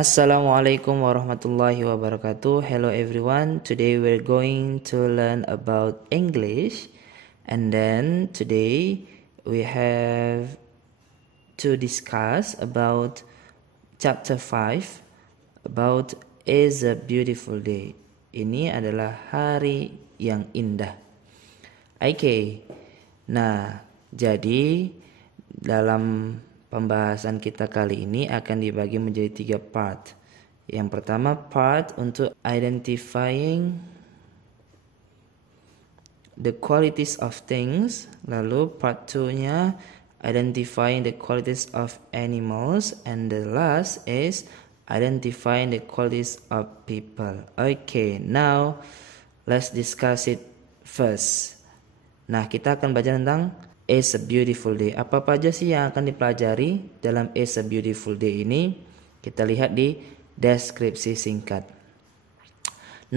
Assalamualaikum warahmatullahi wabarakatuh. Hello everyone. Today we're going to learn about English, and then today we have to discuss about chapter 5 about is a beautiful day. Ini adalah hari yang indah. Oke. Nah, jadi dalam pembahasan kita kali ini akan dibagi menjadi 3 part. Yang pertama part untuk identifying the qualities of things. Lalu part 2-nya identifying the qualities of animals. And the last is identifying the qualities of people. Okay, now let's discuss it first. Nah, kita akan belajar tentang It's a Beautiful Day. Apa aja sih yang akan dipelajari dalam It's a Beautiful Day ini? Kita lihat di deskripsi singkat.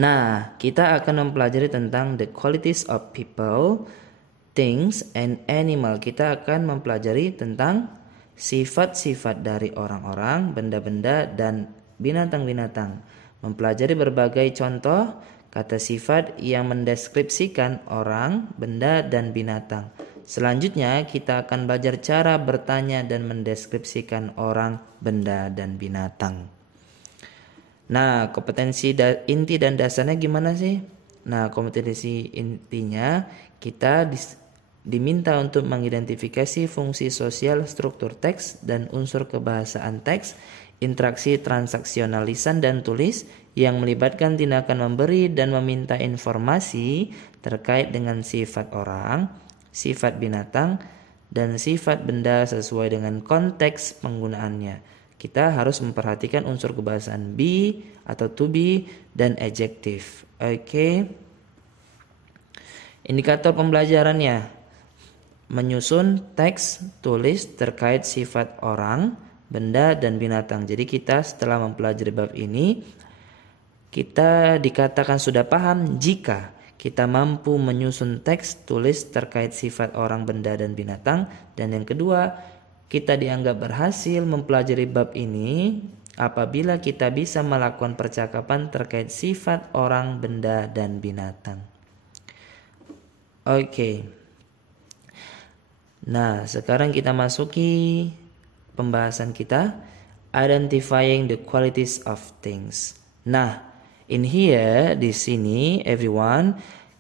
Nah, kita akan mempelajari tentang the qualities of people, things, and animal. Kita akan mempelajari tentang sifat-sifat dari orang-orang, benda-benda, dan binatang-binatang. Mempelajari berbagai contoh kata sifat yang mendeskripsikan orang, benda, dan binatang. Selanjutnya kita akan belajar cara bertanya dan mendeskripsikan orang, benda, dan binatang. Nah, kompetensi inti dan dasarnya gimana sih? Nah, kompetensi intinya kita diminta untuk mengidentifikasi fungsi sosial struktur teks dan unsur kebahasaan teks, interaksi transaksional lisan dan tulis yang melibatkan tindakan memberi dan meminta informasi terkait dengan sifat orang, sifat binatang, dan sifat benda sesuai dengan konteks penggunaannya. Kita harus memperhatikan unsur kebahasaan be atau to be dan adjektif. Oke. Indikator pembelajarannya: menyusun teks tulis terkait sifat orang, benda, dan binatang. Jadi kita setelah mempelajari bab ini, kita dikatakan sudah paham jika kita mampu menyusun teks tulis terkait sifat orang, benda, dan binatang. Dan yang kedua, kita dianggap berhasil mempelajari bab ini apabila kita bisa melakukan percakapan terkait sifat orang, benda, dan binatang. Oke. Nah, sekarang kita masuki pembahasan kita, identifying the qualities of things. Nah, in here, di sini, everyone,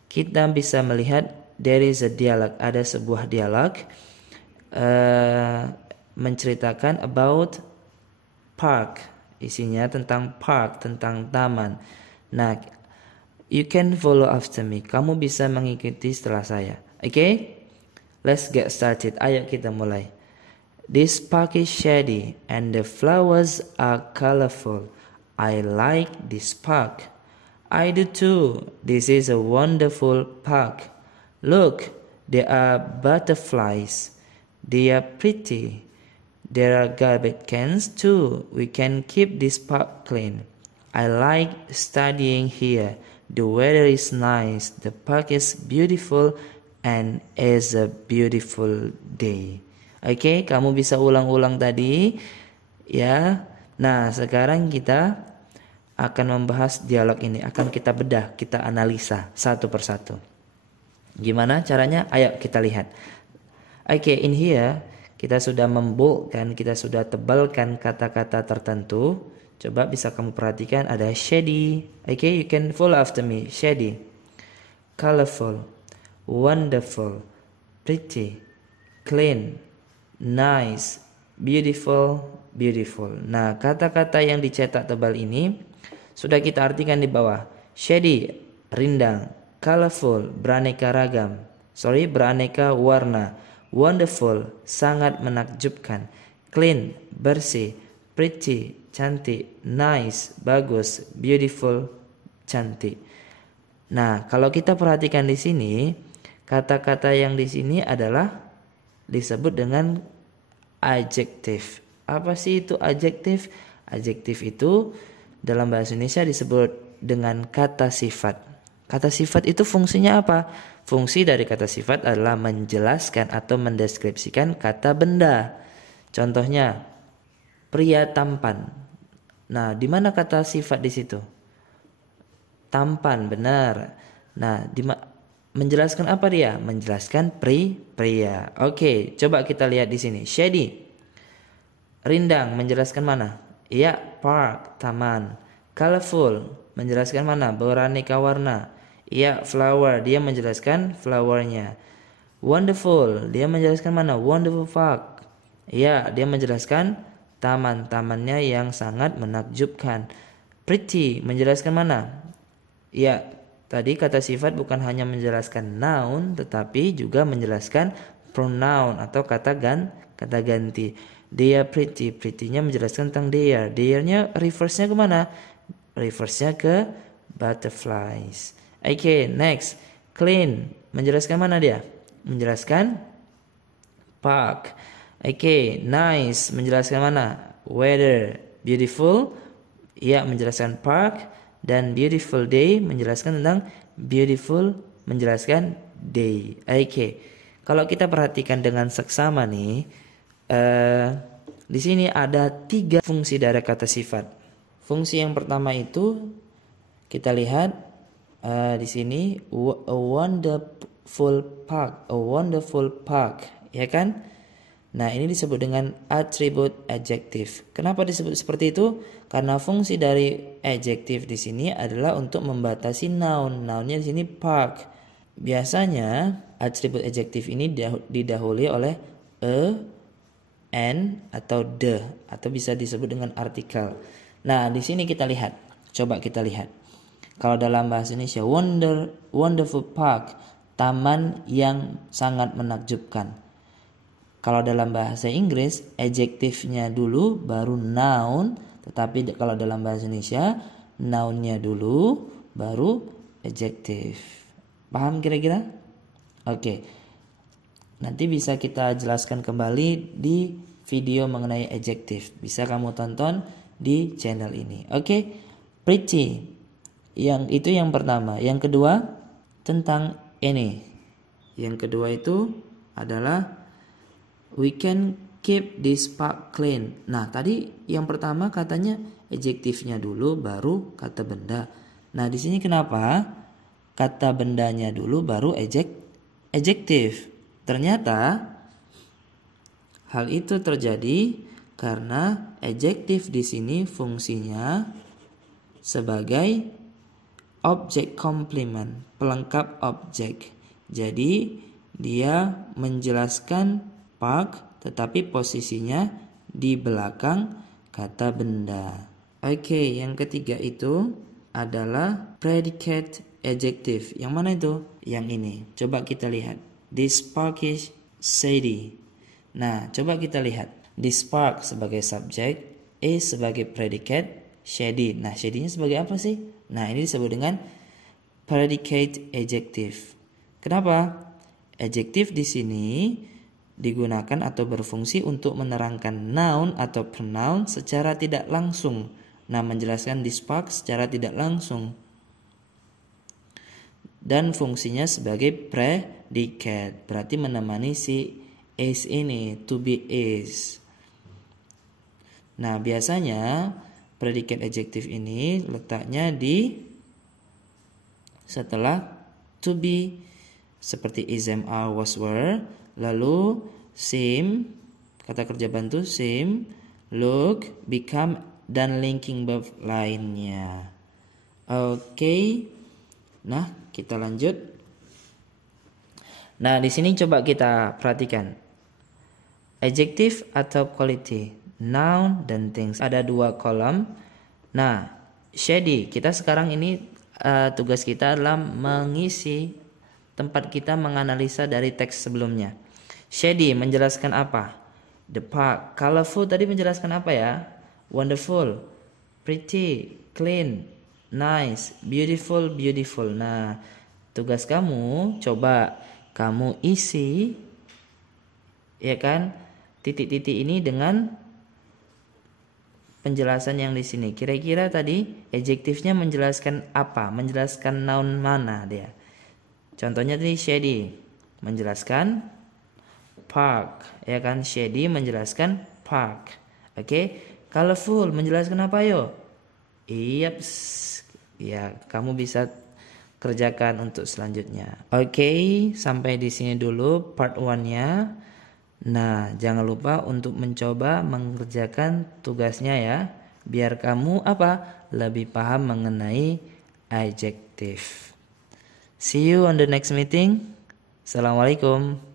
kita bisa melihat there is a dialogue, ada sebuah dialog menceritakan about park, isinya tentang park, tentang taman. Nah, you can follow after me, kamu bisa mengikuti setelah saya. Okay, let's get started. Ayo kita mulai. This park is shady and the flowers are colorful. I like this park. I do too. This is a wonderful park. Look, there are butterflies. They are pretty. There are garbage cans too. We can keep this park clean. I like studying here. The weather is nice. The park is beautiful and it's a beautiful day. Oke, kamu bisa ulang-ulang tadi ya. Nah, sekarang kita akan membahas dialog ini, akan kita bedah, kita analisa satu persatu. Gimana caranya? Ayo kita lihat. Oke, in here kita sudah memboldkan, kita sudah tebalkan kata-kata tertentu. Coba bisa kamu perhatikan ada shady. Oke, you can follow after me. Shady, colorful, wonderful, pretty, clean, nice, beautiful, beautiful. Nah, kata-kata yang dicetak tebal ini sudah kita artikan di bawah. Shady, rindang. Colorful, beraneka warna. Wonderful, sangat menakjubkan. Clean, bersih. Pretty, cantik. Nice, bagus. Beautiful, cantik. Nah, kalau kita perhatikan di sini, kata-kata yang di sini adalah disebut dengan adjektif. Apa sih itu adjektif? Adjektif itu dalam bahasa Indonesia disebut dengan kata sifat. Kata sifat itu fungsinya apa? Fungsi dari kata sifat adalah menjelaskan atau mendeskripsikan kata benda. Contohnya, pria tampan. Nah, di mana kata sifat di situ? Tampan, benar. Nah, menjelaskan apa dia? Menjelaskan pria. Oke, coba kita lihat di sini. Shady, rindang, menjelaskan mana? Iya, park, taman. Colorful, menjelaskan mana? Beraneka warna. Iya, flower, dia menjelaskan flowernya. Wonderful, dia menjelaskan mana? Wonderful park. Iya, dia menjelaskan taman-tamannya yang sangat menakjubkan. Pretty, menjelaskan mana? Ya, tadi kata sifat bukan hanya menjelaskan noun, tetapi juga menjelaskan pronoun atau kata ganti. They are pretty, pretty-nya menjelaskan tentang they are. They are-nya reverse-nya kemana? Reverse-nya ke butterflies. Oke, next. Clean, menjelaskan mana dia? Menjelaskan park. Oke, nice, menjelaskan mana? Weather. Beautiful, ya menjelaskan park. Dan beautiful day menjelaskan tentang beautiful, menjelaskan day. Oke. Kalau kita perhatikan dengan seksama nih, di sini ada 3 fungsi dari kata sifat. Fungsi yang pertama itu kita lihat di sini a wonderful park, ya kan? Nah, ini disebut dengan atribut adjektif. Kenapa disebut seperti itu? Karena fungsi dari adjektif di sini adalah untuk membatasi noun. Nounnya di sini park. Biasanya atribut adjektif ini didahului oleh a, an, atau the, atau bisa disebut dengan artikel. Nah, di sini kita lihat. Coba kita lihat. Kalau dalam bahasa Indonesia, wonderful park, taman yang sangat menakjubkan. Kalau dalam bahasa Inggris, adjektifnya dulu baru noun, tetapi kalau dalam bahasa Indonesia, nounnya dulu baru adjektif. Paham kira-kira? Oke. Nanti bisa kita jelaskan kembali di video mengenai adjektif. Bisa kamu tonton di channel ini. Oke. Pretty. Yang itu yang pertama. Yang kedua tentang ini. Yang kedua itu adalah we can keep this park clean. Nah, tadi yang pertama katanya adjektifnya dulu baru kata benda. Nah, di sini kenapa kata bendanya dulu baru adjektif? Ternyata hal itu terjadi karena adjektif di sini fungsinya sebagai objek komplement, pelengkap objek. Jadi, dia menjelaskan park, tetapi posisinya di belakang kata benda. Oke, yang ketiga itu adalah predicate adjective. Yang mana itu? Yang ini. Coba kita lihat. This park is shady. Nah, coba kita lihat. This park sebagai subjek, is sebagai predicate, shady. Nah, shady-nya sebagai apa sih? Nah, ini disebut dengan predicate adjective. Kenapa? Adjektif di sini digunakan atau berfungsi untuk menerangkan noun atau pronoun secara tidak langsung. Nah, menjelaskan this park secara tidak langsung. Dan fungsinya sebagai predicate, berarti menemani si is ini, to be is. Nah, biasanya predicate adjective ini letaknya di setelah to be, seperti is, am, are, was, were. Lalu seem, kata kerja bantu seem, look, become, dan linking verb lainnya. Oke. Nah, kita lanjut. Nah, di sini coba kita perhatikan. Adjective atau quality, noun dan things. Ada 2 kolom. Nah, shady, kita sekarang ini tugas kita adalah mengisi tempat kita menganalisa dari teks sebelumnya. Shady menjelaskan apa? The park. Colorful tadi menjelaskan apa ya? Wonderful, pretty, clean, nice, beautiful, beautiful. Nah, tugas kamu coba kamu isi, ya kan, titik-titik ini dengan penjelasan yang di sini. Kira-kira tadi adjektifnya menjelaskan apa? Menjelaskan noun mana dia? Contohnya tadi shady menjelaskan park, ya kan? Shady menjelaskan park. Oke. Colorful menjelaskan apa yo? Yaps. Ya, kamu bisa kerjakan untuk selanjutnya. Oke, sampai di sini dulu part 1-nya. Nah, jangan lupa untuk mencoba mengerjakan tugasnya ya, biar kamu lebih paham mengenai adjective. See you on the next meeting. Assalamualaikum.